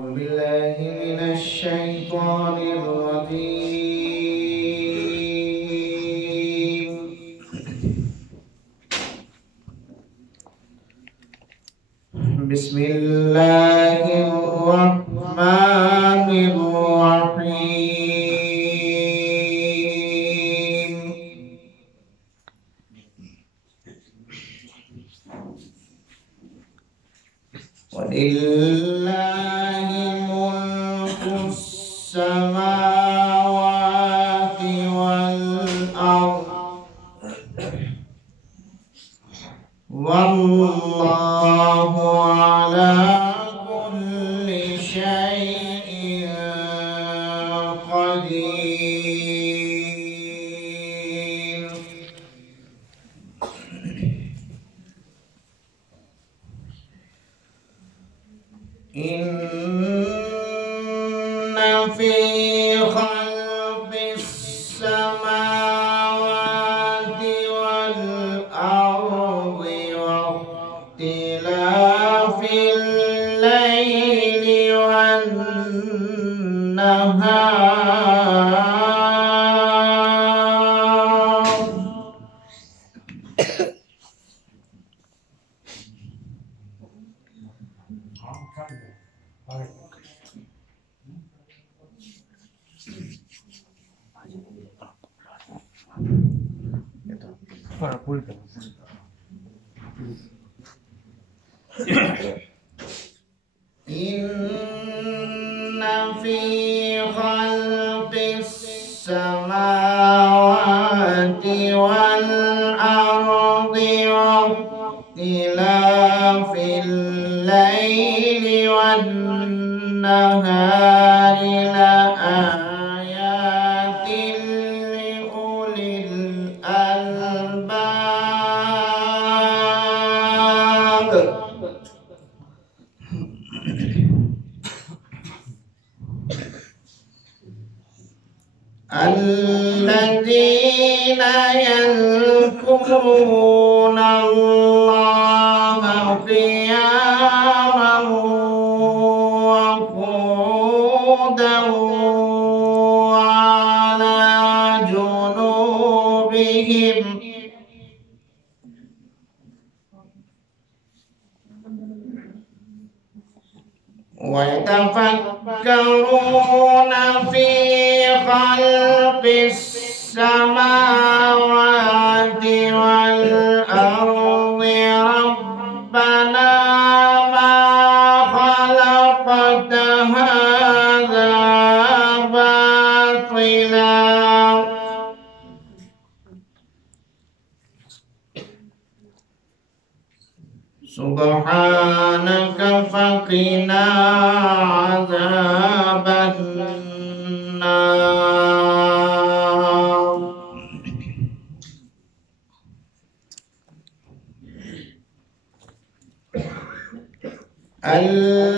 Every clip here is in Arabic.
أعوذ بالله من الشيطان الرجيم. بسم الله الرحمن الرحيم. ولله ملك السماوات والأرض والله على كل شيء قدير. إن في خلق السماوات والأرض واختلاف الليل والنهار إن في خلق السماوات والأرض واختلاف الليل والنهار لآيات لأولي الألباب. الذين يذكرون الله قياما وقعودا وعلى جنوبهم ويتفكرون في خلق السماوات والأرض ربنا ما خلقت هذا باطلا سبحانك فقنا عذاب النار.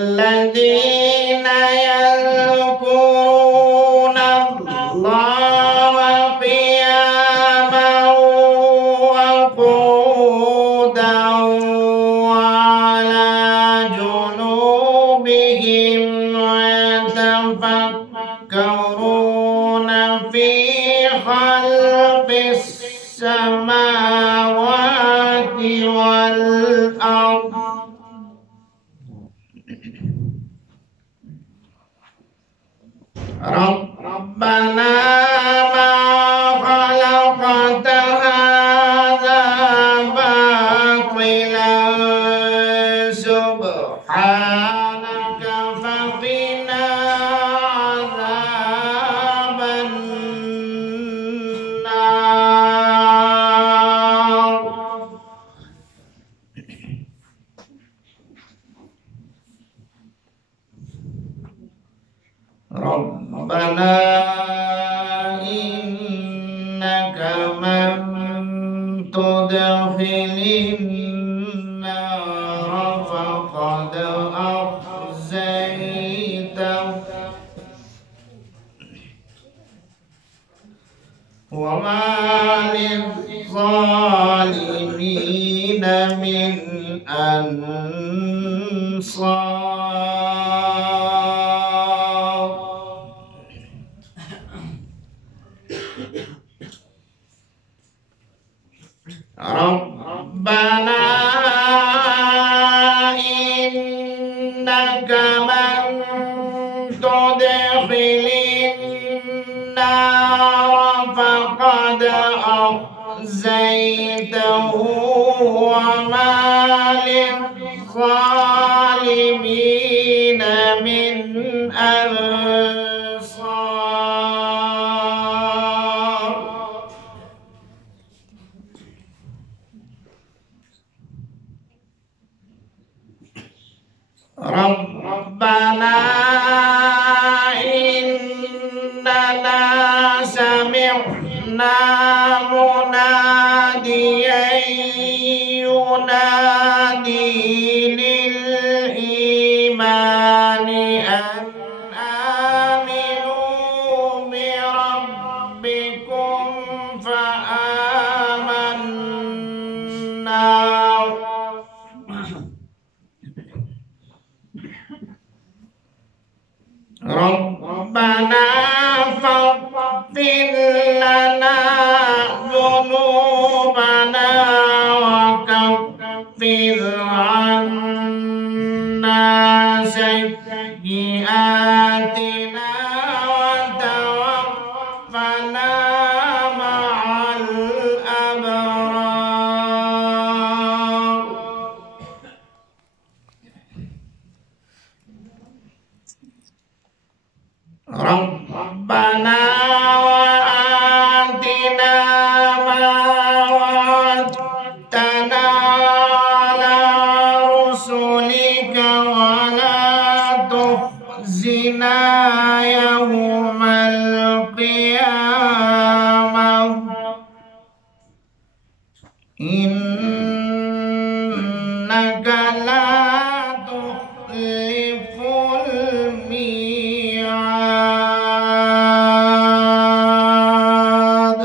الذين يذكرون الله قياما وقعودا وعلى جنوبهم ويتفكرون في خلق السماوات والأرض ربنا ما خلقت هذا باطلا سبحانك فقنا عذاب النار. ربنا إنك من تدخل النار فقد أخزيته وما للظالمين من أنصار. من تدخل النار فقد أخزيته وما للظالمين من أنصار. ربنا إننا سمعنا مناديا ينادي للإيمان أن آمنوا بربكم فآمنا. ربنا فاغفر لنا ذنوبنا وكفر عنا سيئاتنا وتوفنا مع الأبرار. ربنا وآتنا ما وعدتنا على رسلك ولا تخزنا يوم القيامة إنك لا تخلف الميعاد.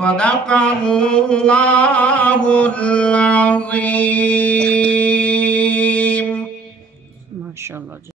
صدق الله العظيم. ما شاء الله.